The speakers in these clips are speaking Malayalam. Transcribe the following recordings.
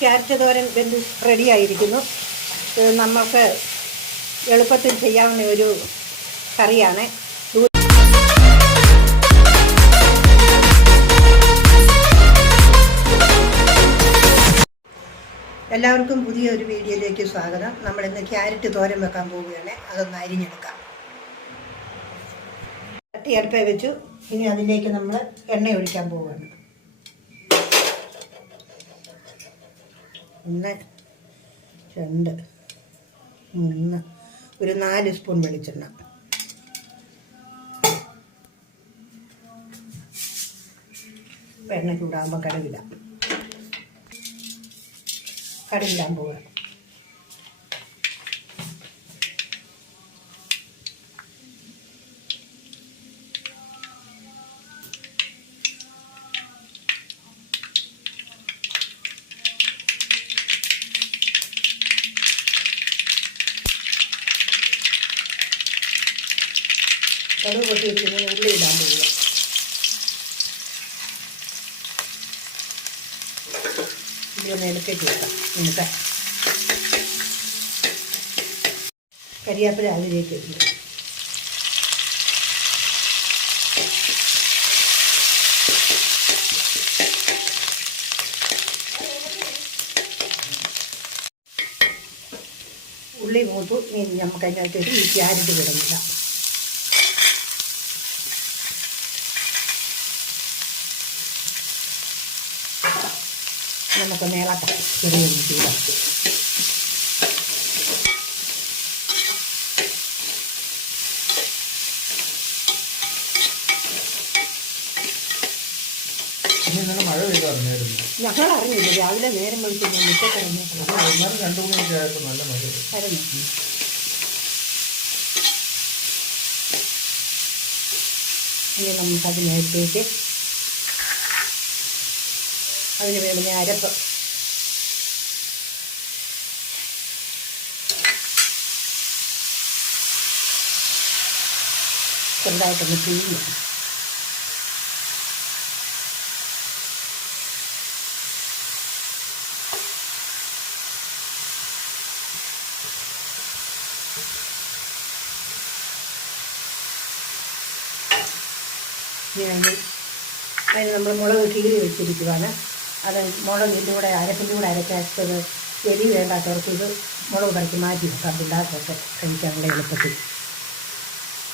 ക്യാരറ്റ് തോരൻ വെന്ത് റെഡിയായിരിക്കുന്നു. ഇത് നമുക്ക് എളുപ്പത്തിൽ ചെയ്യാവുന്ന ഒരു കറിയാണ്. എല്ലാവർക്കും പുതിയൊരു വീഡിയോയിലേക്ക് സ്വാഗതം. നമ്മളിന്ന് ക്യാരറ്റ് തോരൻ വെക്കാൻ പോവുകയാണ്. അതൊന്ന് അരിഞ്ഞെടുക്കാം. ചട്ടി അടുപ്പേ വെച്ചു. ഇനി അതിലേക്ക് നമ്മൾ എണ്ണ ഒഴിക്കാൻ പോവുകയാണ്. 1 2 3 ഒരു 4 സ്പൂൺ വെളിച്ചെണ്ണ. എണ്ണ ചൂടാകുമ്പോൾ കടുകിടാൻ പോവുക. കടുക് പൊട്ടിയിരിക്കുന്ന ഉള്ളി ഇടാൻ പോവുക. ഇതൊന്ന് ഇളക്കിയിട്ട് വെക്കാം. നമുക്ക് കരിയാപ്പില അതിലേക്ക് ഇടുന്നു. ഉള്ളി മൂത്തു. ഇനി നമുക്ക് അതിനകത്ത് ഈ ക്യാരറ്റ് കിടന്നില്ല. നമുക്ക് മേളാക്കാം. ചെറിയ ചൂടാക്കി മഴ പെയ്ത് അറിഞ്ഞായിരുന്നു. ഞങ്ങൾ അറിഞ്ഞില്ല. രാവിലെ നേരം വിളിച്ചു മുറ്റത്ത് ഇറങ്ങിയിട്ടുണ്ട്. 2 മണിയൊക്കെ ആയപ്പോൾ നല്ല മഴ ആയിരുന്നു. ഇനി നമുക്കതിനകത്തേക്ക് അതിന് വേണ്ടുന്ന അരപ്പ് ചെറുതായിട്ടൊന്ന് പിഴിഞ്ഞ് അതിന് നമ്മൾ മുളക് കീറി വെച്ചിരിക്കുകയാണ്. അത് മുളക് ഇതിലൂടെ അരപ്പിൻ്റെ കൂടെ അരക്കാത്തത് എരി വേണ്ടാത്തവർക്ക് ഇത് മുളക് പറിച്ച് മാറ്റി വെക്കാം. പിള്ളേർക്കൊക്കെ കഴിക്കാനുള്ള എളുപ്പത്തിൽ.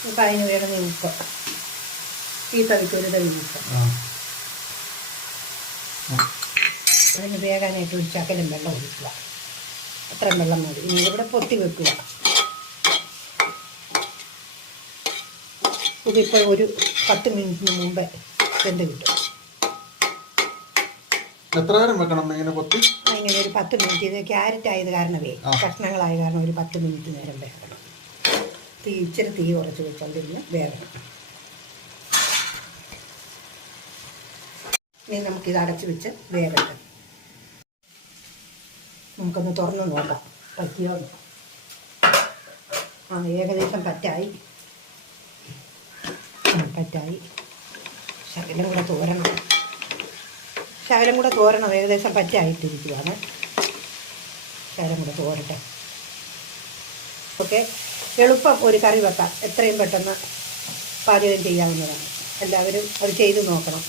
ഇപ്പം അതിന് വേണമെന്ന് ഉപ്പ്, ഈ തവിക്ക് ഒരു തവി ഉപ്പ്. അതിന് വേകാനായിട്ട് ഒരു ശകലം വെള്ളം ഒഴിക്കുക. അത്രയും വെള്ളം മതി. ഇനി ഇവിടെ പൊത്തി വെക്കുക. ഇതിപ്പോൾ ഒരു 10 മിനിറ്റിന് മുമ്പ് വെന്ത് കിട്ടും. എത്ര നേരം വെക്കണം ഇങ്ങനെ പൊത്തി? ഇങ്ങനെ ഒരു 10 മിനിറ്റ്. ഇത് ക്യാരറ്റ് ആയത് കാരണമേ, കഷ്ണങ്ങളായ കാരണം ഒരു 10 മിനിറ്റ് നേരം വേകണം. ഇച്ചിരി തീ കുറച്ച് വെച്ചുകൊണ്ടിരുന്ന് വേകണം. ഇനി നമുക്കിത് അടച്ച് വെച്ച് വേകട്ടെ. നമുക്കൊന്ന് തുറന്ന് നോക്കാം പറ്റിയോ. ഏകദേശം പറ്റായി. ശകലം കൂടെ തോരണം. ഏകദേശം പറ്റായിട്ടിരിക്കുകയാണ്. ശകലം കൂടെ തോരട്ടെ. ഓക്കെ, എളുപ്പം ഒരു കറി വെക്കാം. എത്രയും പെട്ടെന്ന് പാചകം ചെയ്യാവുന്നതാണ്. എല്ലാവരും അത് ചെയ്ത് നോക്കണം.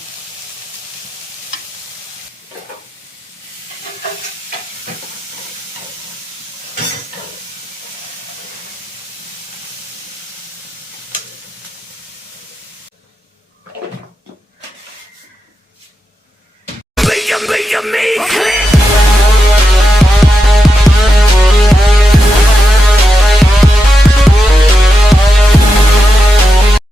Me